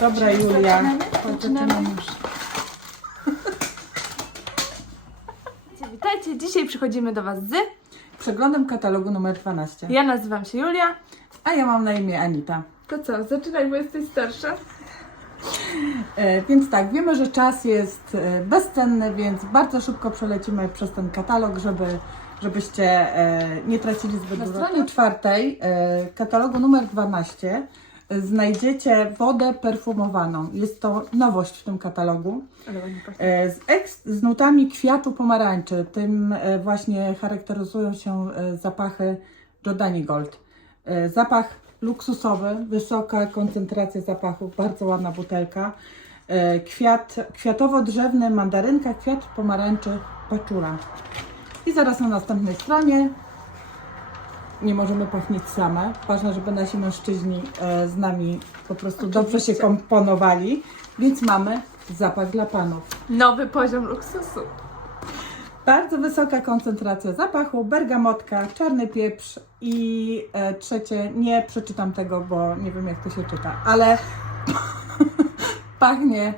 Dobra, Julia. Zaczynamy? Witajcie, dzisiaj przychodzimy do Was z... Przeglądem katalogu numer 12. Ja nazywam się Julia. A ja mam na imię Anita. To co, zaczynaj, bo jesteś starsza. E, więc tak, wiemy, że czas jest e, bezcenny, więc bardzo szybko przelecimy przez ten katalog, żeby, żebyście e, nie tracili zbyt Na dużo. stronie Na stronie czwartej e, katalogu numer 12 e, znajdziecie wodę perfumowaną. Jest to nowość w tym katalogu. E, Z, eks, z nutami kwiatu pomarańczy. Tym e, właśnie charakteryzują się e, zapachy Jordani Gold. Zapach luksusowy, wysoka koncentracja zapachu, bardzo ładna butelka. Kwiat, kwiatowo-drzewny, mandarynka, kwiat pomarańczy, paczura. I zaraz na następnej stronie nie możemy pachnieć same. Ważne, żeby nasi mężczyźni e, z nami po prostu dobrze się Oczywiście. komponowali. Więc mamy zapach dla panów. Nowy poziom luksusu. Bardzo wysoka koncentracja zapachu, bergamotka, czarny pieprz i e, trzecie, nie przeczytam tego, bo nie wiem jak to się czyta, ale pachnie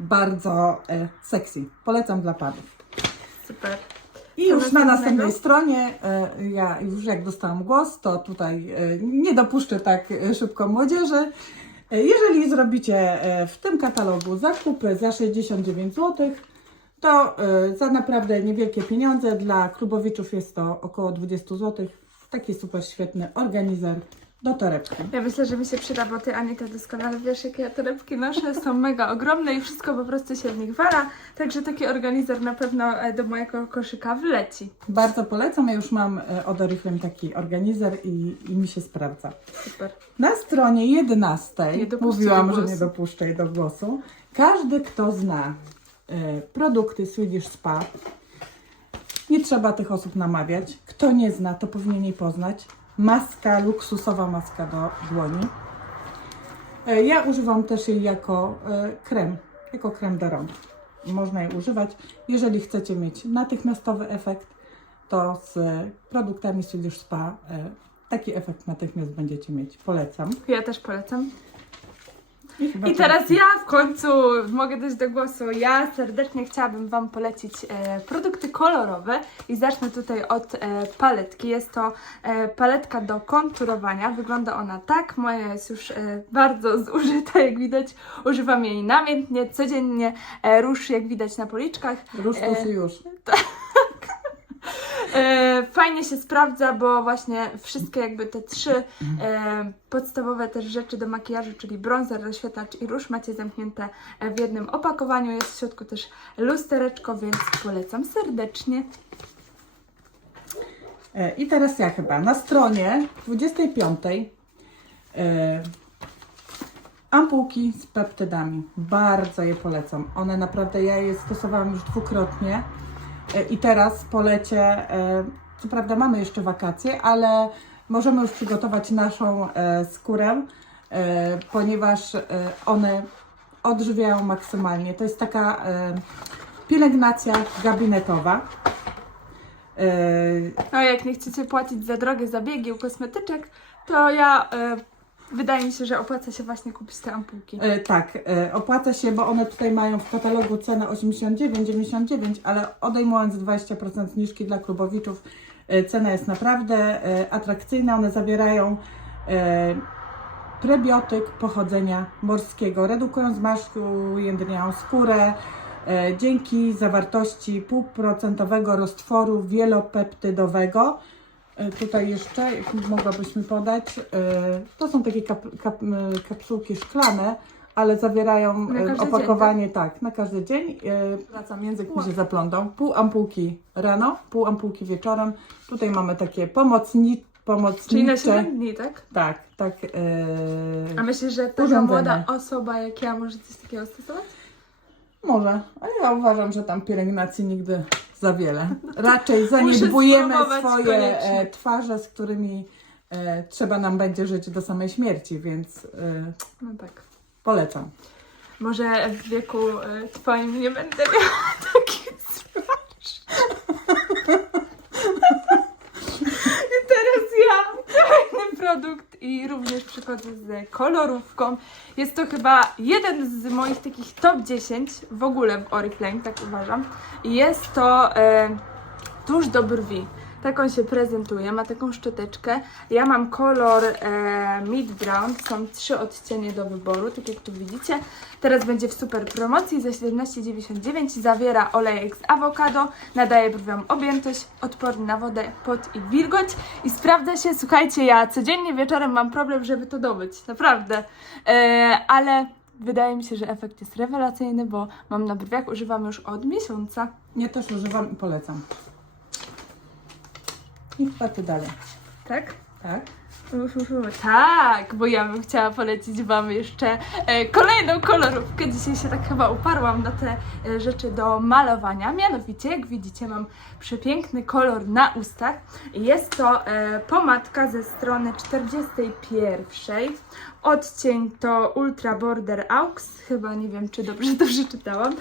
bardzo e, sexy. Polecam dla panów. Super. I już na następnej stronie, e, ja już jak dostałam głos, to tutaj e, nie dopuszczę tak e, szybko młodzieży. E, Jeżeli zrobicie e, w tym katalogu zakupy za 69 zł, to e, za naprawdę niewielkie pieniądze dla klubowiczów jest to około 20 zł. Taki super świetny organizer do torebki. Ja myślę, że mi się przyda, bo ty Anita doskonale wiesz, jakie ja torebki noszę, są mega ogromne i wszystko po prostu się w nich wala, także taki organizer na pewno e, do mojego koszyka wleci. Bardzo polecam, ja już mam e, od Oriflame taki organizer i, i mi się sprawdza. Super. Na stronie 11 Nie dopuści mówiłam, że nie dopuszczę jej do głosu. Każdy, kto zna e, produkty Swedish Spa, nie trzeba tych osób namawiać. Kto nie zna, to powinien jej poznać. Maska, luksusowa maska do dłoni. E, ja używam też jej jako e, krem, jako krem do rąk. Można jej używać. Jeżeli chcecie mieć natychmiastowy efekt, to z produktami Swedish Spa e, taki efekt natychmiast będziecie mieć. Polecam. Ja też polecam. I teraz ja w końcu mogę dojść do głosu. Ja serdecznie chciałabym Wam polecić e, produkty kolorowe i zacznę tutaj od e, paletki. Jest to e, paletka do konturowania. Wygląda ona tak. Moja jest już e, bardzo zużyta, jak widać. Używam jej namiętnie, codziennie. E, róż, jak widać na policzkach. Róż E, to już. E, fajnie się sprawdza, bo właśnie wszystkie jakby te trzy e, podstawowe też rzeczy do makijażu, czyli bronzer, rozświetlacz i róż macie zamknięte w jednym opakowaniu. Jest w środku też lustereczko, więc polecam serdecznie. E, I teraz ja chyba na stronie 25 e, ampułki z peptydami. Bardzo je polecam. One naprawdę, ja je stosowałam już dwukrotnie i teraz po lecie, e, co prawda mamy jeszcze wakacje, ale możemy już przygotować naszą e, skórę, e, ponieważ e, one odżywiają maksymalnie. To jest taka e, pielęgnacja gabinetowa. E, No jak nie chcecie płacić za drogie zabiegi u kosmetyczek, to ja e, wydaje mi się, że opłaca się właśnie kupić te ampułki. E, tak, e, opłaca się, bo one tutaj mają w katalogu cenę 89,99, ale odejmując 20% zniżki dla klubowiczów, e, cena jest naprawdę e, atrakcyjna. One zawierają e, prebiotyk pochodzenia morskiego, redukują zmarszczki, ujędrniają skórę. E, dzięki zawartości półprocentowego roztworu wielopeptydowego. E, Tutaj jeszcze, jak mogłabyś mi podać, e, to są takie kap, kap, m, kapsułki szklane, ale zawierają e, każdy dzień, opakowanie, tak? na każdy dzień. E, Wracam, język mi się zaplątał. Pół ampułki rano, pół ampułki wieczorem. Tutaj mamy takie pomocni, pomocnicze. Czyli na 7 dni, tak? Tak, tak. A E, myślisz, że taka Urządzenie. młoda osoba jak ja może coś takiego stosować? może, ale ja uważam, że tam pielęgnacji nigdy za wiele. Raczej zaniedbujemy swoje koniecznie. e, twarze, z którymi e, trzeba nam będzie żyć do samej śmierci, więc e, No tak. polecam. Może w wieku twoim nie będę miała takich twarz. I teraz ja, kolejny produkt i również przychodzę z kolorówką. Jest to chyba jeden z moich takich top 10 w ogóle w Oriflame, tak uważam. Jest to e, do brwi. Tak on się prezentuje, ma taką szczoteczkę. Ja mam kolor e, mid brown, są trzy odcienie do wyboru, tak jak tu widzicie. Teraz będzie w super promocji za 17,99. Zawiera olejek z awokado, nadaje brwiom objętość, odporny na wodę, pot i wilgoć. I sprawdza się, słuchajcie, ja codziennie wieczorem mam problem, żeby to dobyć, naprawdę. E, ale wydaje mi się, że efekt jest rewelacyjny, bo mam na brwiach, używam już od miesiąca. Ja też używam i polecam. I ty dalej. Tak? Tak? Tak, bo ja bym chciała polecić Wam jeszcze e, kolejną kolorówkę. Dzisiaj się tak chyba uparłam na te e, rzeczy do malowania. Mianowicie, jak widzicie, mam przepiękny kolor na ustach. Jest to e, pomadka ze strony 41. Odcień to Ultra Border Aux. Chyba nie wiem, czy dobrze to przeczytałam.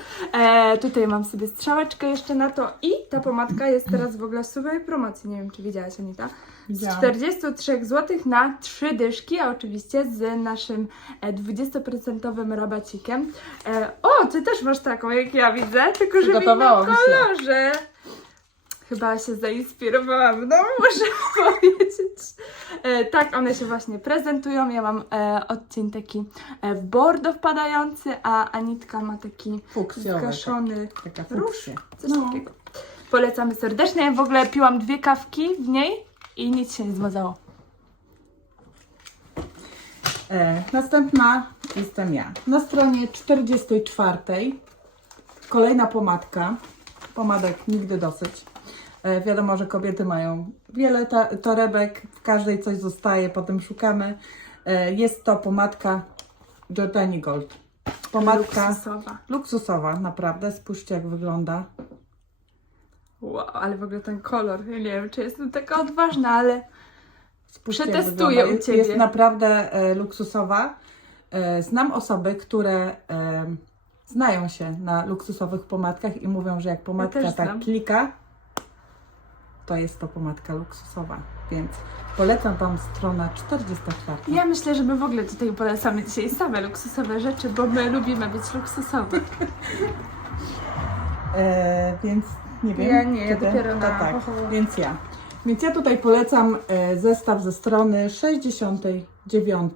Tutaj mam sobie strzałeczkę jeszcze na to. I ta pomadka jest teraz w ogóle w super promocji. Nie wiem, czy widziałaś, Anita z Widziałam. 43 zł na 3 dyszki, a oczywiście z naszym e, 20% rabacikiem. E, o, ty też masz taką, jak ja widzę, tylko że w innym kolorze. Chyba się zainspirowałam, no muszę powiedzieć. E, tak, one się właśnie prezentują. Ja mam e, odcień taki e, w bordo wpadający, a Anitka ma taki zgaszony tak- róż, coś No. takiego. Polecamy serdecznie. Ja w ogóle piłam dwie kawki w niej i nic się nie zmazało. E, następna jestem ja. Na stronie 44 kolejna pomadka. Pomadek nigdy dosyć. E, wiadomo, że kobiety mają wiele ta- torebek, w każdej coś zostaje, potem szukamy. E, jest to pomadka Jordani Gold. Pomadka Luksusowa. luksusowa, naprawdę. Spójrzcie, jak wygląda. Wow, ale w ogóle ten kolor. Ja nie wiem, czy jestem taka odważna, ale Przetestuję u jest, ciebie. Jest naprawdę e, luksusowa. E, znam osoby, które e, znają się na luksusowych pomadkach i mówią, że jak pomadka też tak znam. klika, to jest to pomadka luksusowa. Więc polecam Wam stronę 44. ja myślę, że my w ogóle tutaj polecamy dzisiaj same luksusowe rzeczy, bo my lubimy być luksusowe. E, więc nie wiem. Ja nie, ja kiedy. dopiero na- tak, więc ja. Więc ja tutaj polecam e, zestaw ze strony 69.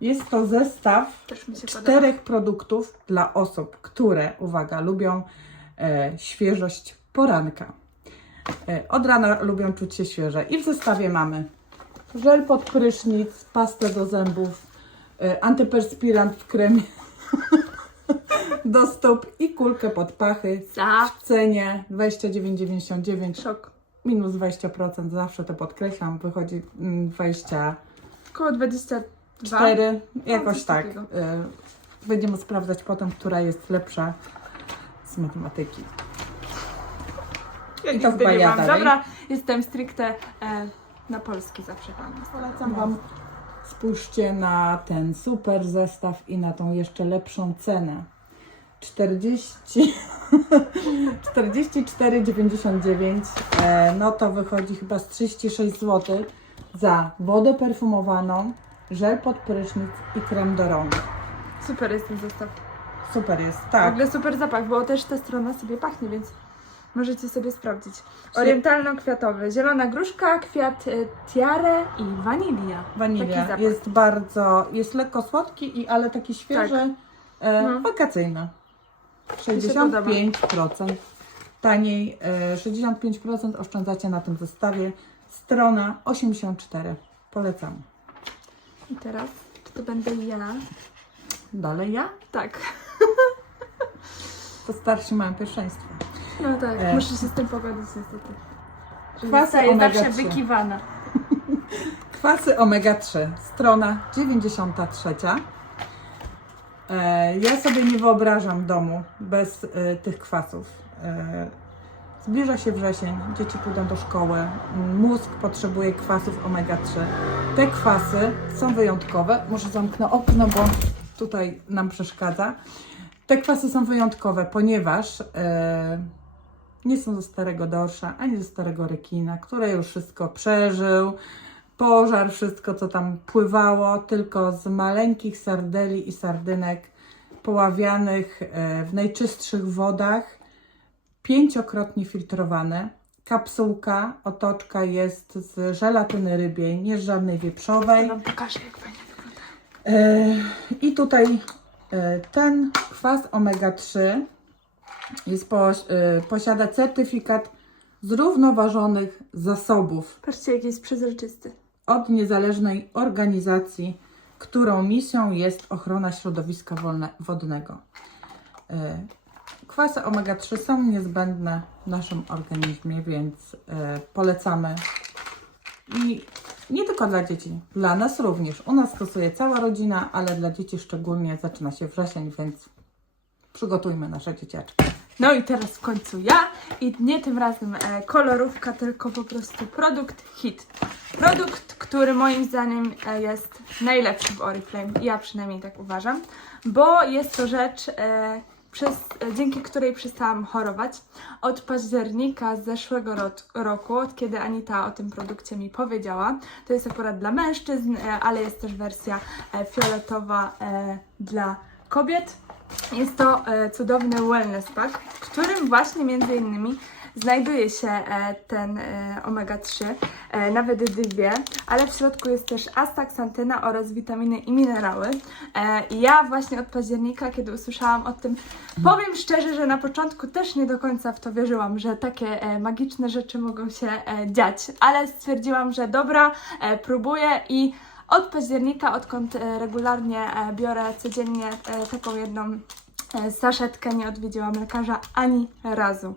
Jest to zestaw czterech produktów dla osób, które, uwaga, lubią e, świeżość poranka. E, od rana lubią czuć się świeże. I w zestawie mamy żel pod prysznic, pastę do zębów, e, antyperspirant w kremie do stóp i kulkę pod pachy. Za W cenie 29,99 szok. minus 20%, zawsze to podkreślam, wychodzi mm, 24 Około 22. cztery, jakoś coś tak. takiego. Y, Będziemy sprawdzać potem, która jest lepsza z matematyki. Ja I to nigdy chyba nie ja dalej. Dobra, jestem stricte e, na polski zawsze pan. Polecam Wam, spójrzcie na ten super zestaw i na tą jeszcze lepszą cenę. 40 44,99 e, no to wychodzi chyba z 36 zł za wodę perfumowaną, żel pod prysznic i krem do rąk. Super jest ten zestaw. Super jest, W tak. ogóle super zapach, bo też ta strona sobie pachnie, więc możecie sobie sprawdzić. Orientalno-kwiatowy, zielona gruszka, kwiat e, tiare i wanilia. Taki Wanilia zapach. jest bardzo, jest lekko słodki, i, ale taki świeży, e, No. wakacyjny. Mi się podoba. 65% taniej, e, 65% oszczędzacie na tym zestawie. Strona 84. Polecam. I teraz, czy to będę ja? Dalej ja? Tak. To starsi mają pierwszeństwo. No tak, E. muszę się z tym pogodzić niestety. Kwasy omega zawsze 3. wykiwana. Kwasy omega-3, strona 93. E, ja sobie nie wyobrażam domu bez e, tych kwasów. E, zbliża się wrzesień, dzieci pójdą do szkoły, mózg potrzebuje kwasów omega-3. Te kwasy są wyjątkowe. Może zamknę okno, bo tutaj nam przeszkadza. Te kwasy są wyjątkowe, ponieważ nie są ze starego dorsza, ani ze starego rekina, który już wszystko przeżył, pożar wszystko, co tam pływało, tylko z maleńkich sardeli i sardynek poławianych e, w najczystszych wodach, pięciokrotnie filtrowane. Kapsułka, otoczka jest z żelatyny rybiej, nie z żadnej wieprzowej. Wam pokażę, jak fajnie wygląda. E, I tutaj e, ten kwas omega-3 jest po, posiada certyfikat zrównoważonych zasobów Patrzcie, jaki jest przezroczysty. Od niezależnej organizacji, którą misją jest ochrona środowiska wolne, wodnego. E, Kwasy omega-3 są niezbędne w naszym organizmie, więc e, polecamy. I nie tylko dla dzieci, dla nas również. U nas stosuje cała rodzina, ale dla dzieci szczególnie zaczyna się wrzesień, więc przygotujmy nasze dzieciaczki. No i teraz w końcu ja i nie tym razem e, kolorówka, tylko po prostu produkt hit. Produkt, który moim zdaniem e, jest najlepszy w Oriflame. Ja przynajmniej tak uważam, bo jest to rzecz, e, przez, dzięki której przestałam chorować. Od października zeszłego ro- roku, od kiedy Anita o tym produkcie mi powiedziała, to jest akurat dla mężczyzn, e, ale jest też wersja fioletowa dla kobiet. Jest to cudowny wellness pack, w którym właśnie między innymi znajduje się e, ten e, omega-3, e, nawet dwie, ale w środku jest też astaksantyna oraz witaminy i minerały. I ja właśnie od października, kiedy usłyszałam o tym, powiem szczerze, że na początku też nie do końca w to wierzyłam, że takie magiczne rzeczy mogą się dziać, ale stwierdziłam, że dobra, próbuję i od października, odkąd regularnie biorę codziennie taką jedną saszetkę, nie odwiedziłam lekarza ani razu.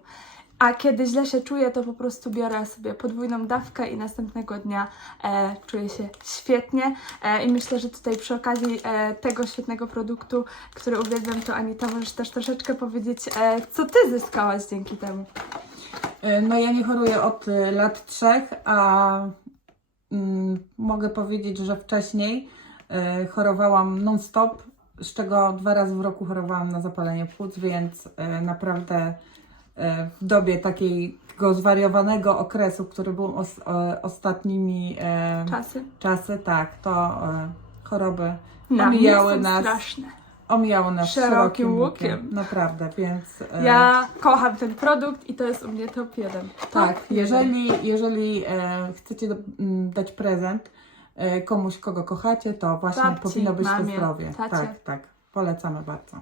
A kiedy źle się czuję, to po prostu biorę sobie podwójną dawkę i następnego dnia e, czuję się świetnie. E, I myślę, że tutaj przy okazji e, tego świetnego produktu, który uwielbiam, to Anita możesz też troszeczkę powiedzieć, e, co Ty zyskałaś dzięki temu. E, No ja nie choruję od e, lat trzech, a mm, mogę powiedzieć, że wcześniej e, chorowałam non-stop, z czego dwa razy w roku chorowałam na zapalenie płuc, więc naprawdę w dobie takiego zwariowanego okresu, który był os, e, ostatnimi e, Czasy? czasy, tak, to e, choroby Na omijały nas, straszne. omijały nas Szerokim szerokim łukiem. łukiem. Naprawdę, więc... e, Ja kocham ten produkt i to jest u mnie top 1. Tak, jeżeli, jeżeli e, chcecie dać prezent e, komuś, kogo kochacie, to właśnie Babci, powinno być mamie, to zdrowie. tacie. Tak, tak. Polecamy bardzo.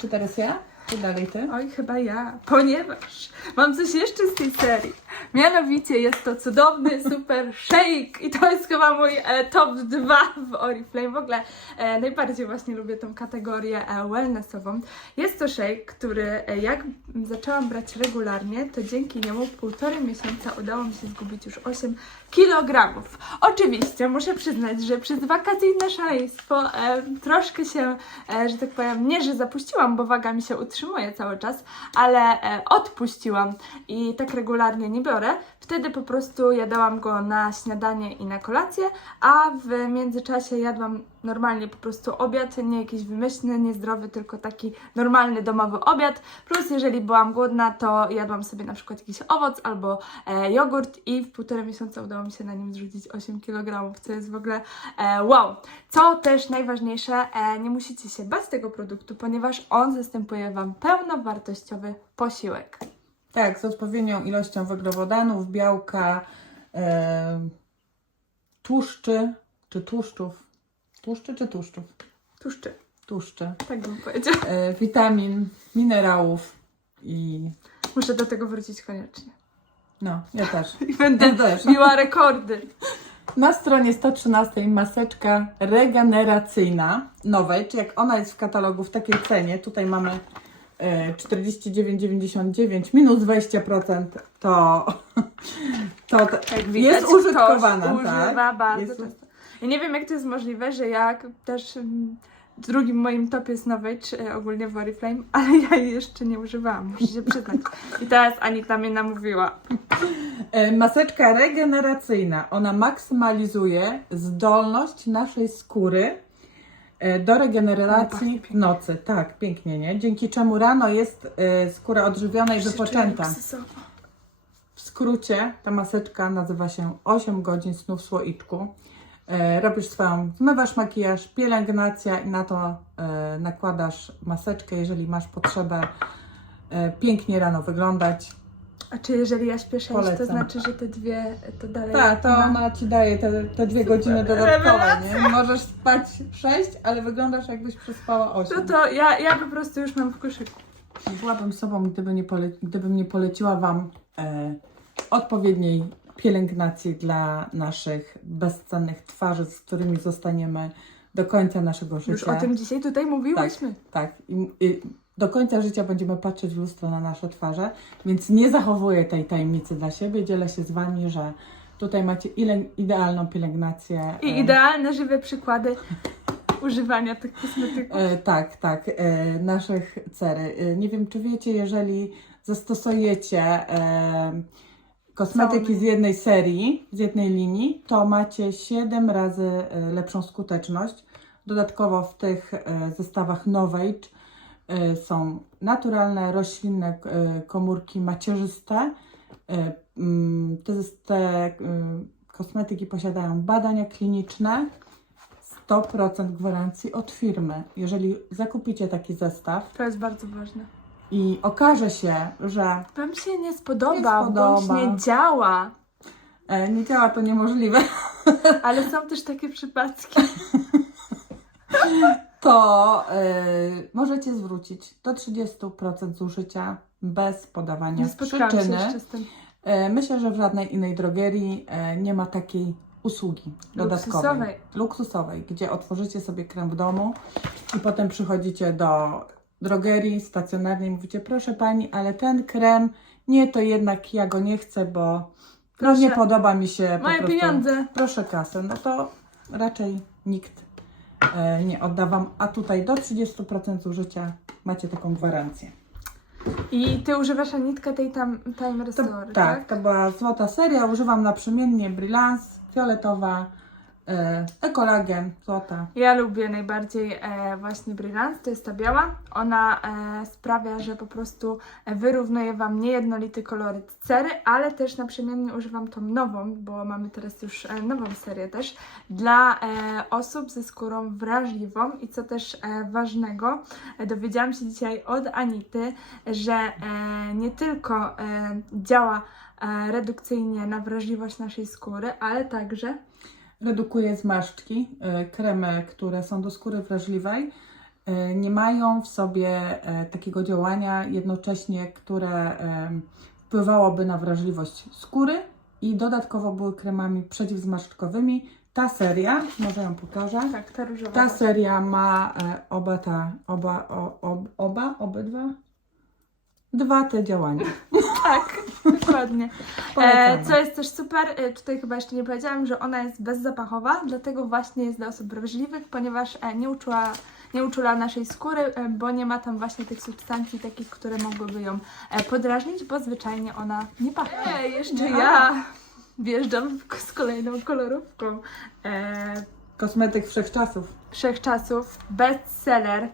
Czy teraz ja? Czy dalej ty? Oj, chyba ja, ponieważ mam coś jeszcze z tej serii. Mianowicie jest to cudowny super shake i to jest chyba mój e, top 2 w Oriflame. W ogóle e, najbardziej właśnie lubię tą kategorię e, wellnessową. Jest to shake, który e, jak zaczęłam brać regularnie, to dzięki niemu półtorej miesiąca udało mi się zgubić już 8 kilogramów. Oczywiście muszę przyznać, że przez wakacyjne szaleństwo e, troszkę się, e, że tak powiem, nie, że zapuściłam, bo waga mi się utrzymuje cały czas, ale e, odpuściłam i tak regularnie nie biorę. Wtedy po prostu jadałam go na śniadanie i na kolację, a w międzyczasie jadłam normalnie po prostu obiad, nie jakiś wymyślny, niezdrowy, tylko taki normalny domowy obiad. Plus jeżeli byłam głodna, to jadłam sobie na przykład jakiś owoc albo e, jogurt i w półtorej miesiąca udało mi się na nim zrzucić 8 kg, co jest w ogóle e, wow. Co też najważniejsze, e, nie musicie się bać tego produktu, ponieważ on zastępuje Wam pełnowartościowy posiłek. Tak, z odpowiednią ilością węglowodanów, białka, e, tłuszczy, czy tłuszczów. Tłuszczy czy tłuszczów? Tłuszczy, Tłuszczy. tak bym powiedziała. E, witamin, minerałów i Muszę do tego wrócić koniecznie. no, ja też. I będę Ja też. biła rekordy. Na stronie 113 maseczka regeneracyjna nowej, czy jak ona jest w katalogu w takiej cenie, tutaj mamy e, 49,99 minus 20%, to, to, jest użytkowana. ktoś używa tak? bardzo Jest- często. Ja nie wiem, jak to jest możliwe, że jak też mm, w drugim moim topie jest Novage, e, ogólnie w Oriflame, ale ja jej jeszcze nie używałam, muszę się przyznać. I teraz Anita mnie namówiła. E, Maseczka regeneracyjna, ona maksymalizuje zdolność naszej skóry e, do regeneracji w nocy. Tak, pięknie, nie? Dzięki czemu rano jest skóra odżywiona i wypoczęta. luksusowo. skrócie ta maseczka nazywa się 8 godzin snu w słoiczku. E, robisz swoją, zmywasz makijaż, pielęgnacja i na to e, nakładasz maseczkę, jeżeli masz potrzebę e, pięknie rano wyglądać. A czy jeżeli ja 6, to znaczy, że te dwie to dalej... Tak, to no. ona ci daje te, te dwie godziny dodatkowe, nie? Możesz spać 6, ale wyglądasz jakbyś przespała 8. No to ja, ja po prostu już mam w koszyku. Byłabym sobą, gdyby nie, pole, gdybym nie poleciła Wam e, odpowiedniej pielęgnacji dla naszych bezcennych twarzy, z którymi zostaniemy do końca naszego życia. Już o tym dzisiaj tutaj mówiłyśmy. Tak. I, i do końca życia będziemy patrzeć w lustro na nasze twarze, więc nie zachowuję tej tajemnicy dla siebie. Dzielę się z Wami, że tutaj macie ile, idealną pielęgnację. I e, idealne, żywe przykłady używania tych kosmetyków. E, tak, tak, e, naszych cery. E, nie wiem, czy wiecie, jeżeli zastosujecie e, kosmetyki z jednej serii, z jednej linii, to macie 7 razy e, lepszą skuteczność. Dodatkowo w tych e, zestawach Novage e, są naturalne, roślinne komórki macierzyste. Mm, Te, te kosmetyki posiadają badania kliniczne, 100% gwarancji od firmy. Jeżeli zakupicie taki zestaw To jest bardzo ważne. I okaże się, że Wam się nie spodoba, Nie bądź spodoba. nie działa. e, nie działa, to niemożliwe, Ale są też takie przypadki. to e, możecie zwrócić do 30% zużycia bez podawania Nie spotkałam się przyczyny. jeszcze z tym. E, myślę, że w żadnej innej drogerii e, nie ma takiej usługi dodatkowej, Luksusowej. luksusowej, gdzie otworzycie sobie krem w domu i potem przychodzicie do drogerii stacjonarnej mówicie, proszę pani, ale ten krem, nie, to jednak ja go nie chcę, bo no, Proszę. nie podoba mi się po Moje prostu. pieniądze. Proszę kasę, no to raczej nikt e, nie odda Wam, a tutaj do 30% zużycia macie taką gwarancję. I ty używasz Anitka tej tam Time To, Restore, tak, tak? to była złota seria. Używam naprzemiennie Brilance, fioletowa, e, ekolagen, złota. Ja lubię najbardziej e, właśnie Brilance, to jest ta biała. Ona e, sprawia, że po prostu wyrównuje Wam niejednolity koloryt cery, ale też naprzemiennie używam tą nową, bo mamy teraz już e, nową serię też, dla e, osób ze skórą wrażliwą i co też e, ważnego, e, dowiedziałam się dzisiaj od Anity, że e, nie tylko e, działa e, redukcyjnie na wrażliwość naszej skóry, ale także Redukuje zmarszczki. E, kremy, które są do skóry wrażliwej, e, nie mają w sobie e, takiego działania jednocześnie, które wpływałoby na wrażliwość skóry i dodatkowo były kremami przeciwzmarszczkowymi. Ta seria, może ją pokażę. tak, ta różowa. Ta seria ma oba, ta, oba, o, ob, oba, obydwa, dwa te działania. Tak, dokładnie. E, co jest też super, e, tutaj chyba jeszcze nie powiedziałam, że ona jest bezzapachowa, dlatego właśnie jest dla osób wrażliwych, ponieważ e, nie uczuła, nie uczula naszej skóry, e, bo nie ma tam właśnie tych substancji takich, które mogłyby ją e, podrażnić, bo zwyczajnie ona nie pachnie. E, jeszcze ja wjeżdżam w- z kolejną kolorówką. E, Kosmetyk wszechczasów. wszechczasów bestseller,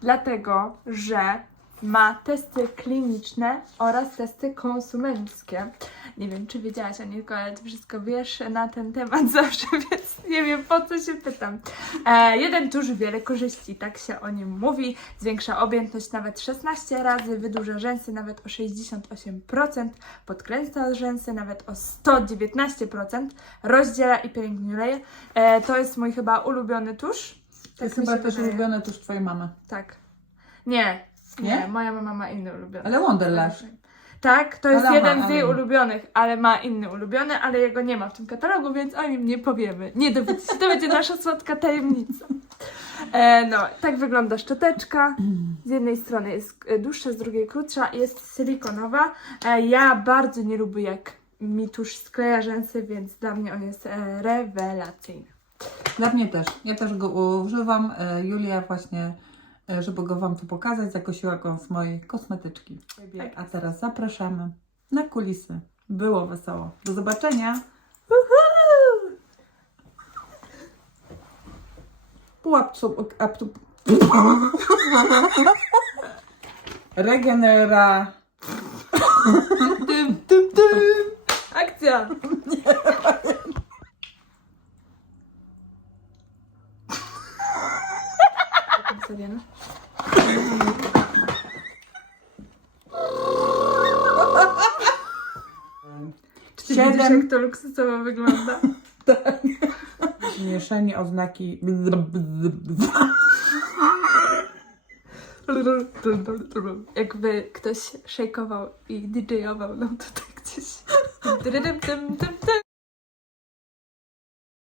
dlatego że ma testy kliniczne oraz testy konsumenckie. Nie wiem, czy wiedziałaś, Anilko, ale ty wszystko wiesz na ten temat zawsze, więc nie wiem, po co się pytam. E, jeden tusz, wiele korzyści, tak się o nim mówi. Zwiększa objętność nawet 16 razy, wydłuża rzęsy nawet o 68%, podkręca rzęsy nawet o 119%, rozdziela i pielęgnuje. E, to jest mój chyba ulubiony tusz. To jest chyba też wydaje. ulubione tuż Twojej mamy. Tak. Nie, nie, Nie? moja mama ma inny ulubiony. Ale Wonderlash. Tak, to jest Adama, jeden z jej ulubionych, ale ma inny ulubiony, ale jego nie ma w tym katalogu, więc o nim nie powiemy. Nie dowiecie się, to będzie nasza słodka tajemnica. E, no, tak wygląda szczoteczka. Z jednej strony jest e, dłuższa, z drugiej krótsza. Jest silikonowa. E, ja bardzo nie lubię, jak mi tuż skleja rzęsy, więc dla mnie on jest e, rewelacyjny. Dla mnie też. Ja też go używam. E, Julia właśnie, żeby go Wam tu pokazać, zakosiła go z mojej kosmetyczki. Tak. A teraz zapraszamy na kulisy. Było wesoło. Do zobaczenia. Pułapcu... Regenera... Akcja! Obstawiamy. Czy ty Siedem. Widzisz, jak to luksusowo wygląda? Mieszanie oznaki. Jakby ktoś szejkował i DJ-ował nam tutaj gdzieś. Dym, dym, dym, dym, dym.